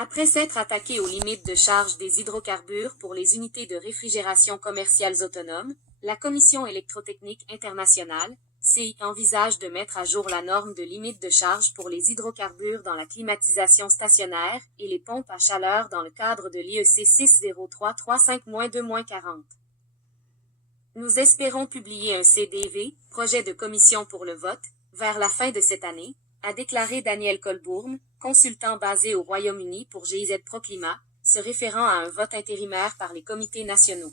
Après s'être attaqué aux limites de charge des hydrocarbures pour les unités de réfrigération commerciales autonomes, la Commission électrotechnique internationale, CI, envisage de mettre à jour la norme de limite de charge pour les hydrocarbures dans la climatisation stationnaire et les pompes à chaleur dans le cadre de l'IEC 60335-2-40. Nous espérons publier un CDV, projet de commission pour le vote, vers la fin de cette année, a déclaré Daniel Colbourn, consultant basé au Royaume-Uni pour GIZ Proclimat, se référant à un vote intérimaire par les comités nationaux.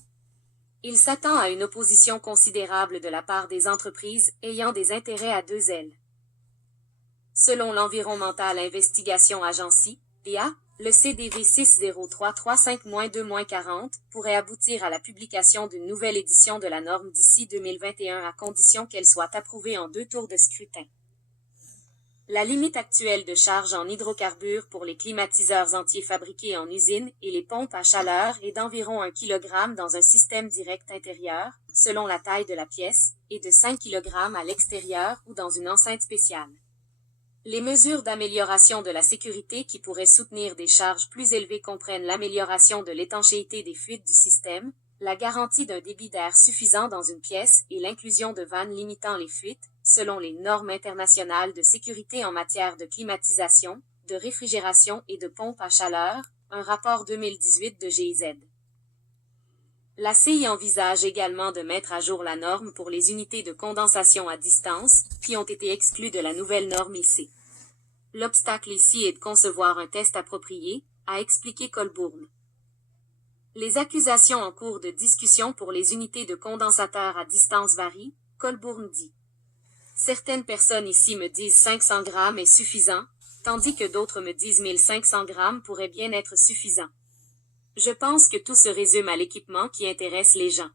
Il s'attend à une opposition considérable de la part des entreprises ayant des intérêts à deux ailes. Selon l'Environmental Investigation Agency, EA, le CDV 60335-2-40 pourrait aboutir à la publication d'une nouvelle édition de la norme d'ici 2021 à condition qu'elle soit approuvée en 2 tours de scrutin. La limite actuelle de charge en hydrocarbures pour les climatiseurs entiers fabriqués en usine et les pompes à chaleur est d'environ 1 kg dans un système direct intérieur, selon la taille de la pièce, et de 5 kg à l'extérieur ou dans une enceinte spéciale. Les mesures d'amélioration de la sécurité qui pourraient soutenir des charges plus élevées comprennent l'amélioration de l'étanchéité des fuites du système, la garantie d'un débit d'air suffisant dans une pièce et l'inclusion de vannes limitant les fuites, selon les normes internationales de sécurité en matière de climatisation, de réfrigération et de pompes à chaleur, un rapport 2018 de GIZ. La CI envisage également de mettre à jour la norme pour les unités de condensation à distance, qui ont été exclues de la nouvelle norme IC. L'obstacle ici est de concevoir un test approprié, a expliqué Colbourn. Les accusations en cours de discussion pour les unités de condensateurs à distance varient, Colbourn dit. Certaines personnes ici me disent 500 grammes est suffisant, tandis que d'autres me disent 1500 grammes pourrait bien être suffisant. Je pense que tout se résume à l'équipement qui intéresse les gens.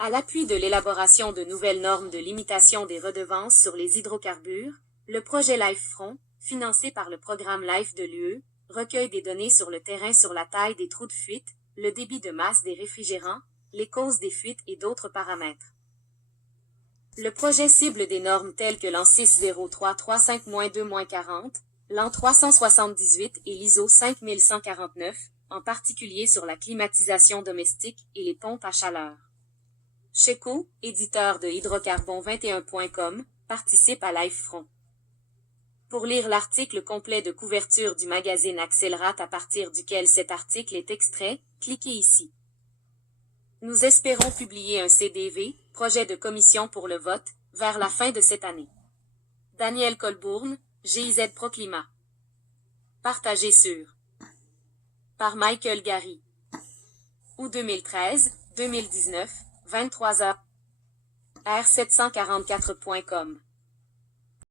À l'appui de l'élaboration de nouvelles normes de limitation des redevances sur les hydrocarbures, le projet LifeFront, financé par le programme LIFE de l'UE, recueille des données sur le terrain sur la taille des trous de fuite, le débit de masse des réfrigérants, les causes des fuites et d'autres paramètres. Le projet cible des normes telles que l'AN 60335-2-40, l'AN 378 et l'ISO 5149, en particulier sur la climatisation domestique et les pompes à chaleur. Checo, éditeur de hydrocarbon21.com, participe à LifeFront. Pour lire l'article complet de couverture du magazine Accelerate à partir duquel cet article est extrait, cliquez ici. Nous espérons publier un CDV, projet de commission pour le vote, vers la fin de cette année. Daniel Colbourn, GIZ Proclimat. Partagé sur par Michael Gary. Août 2013, 2019, 23h. R744.com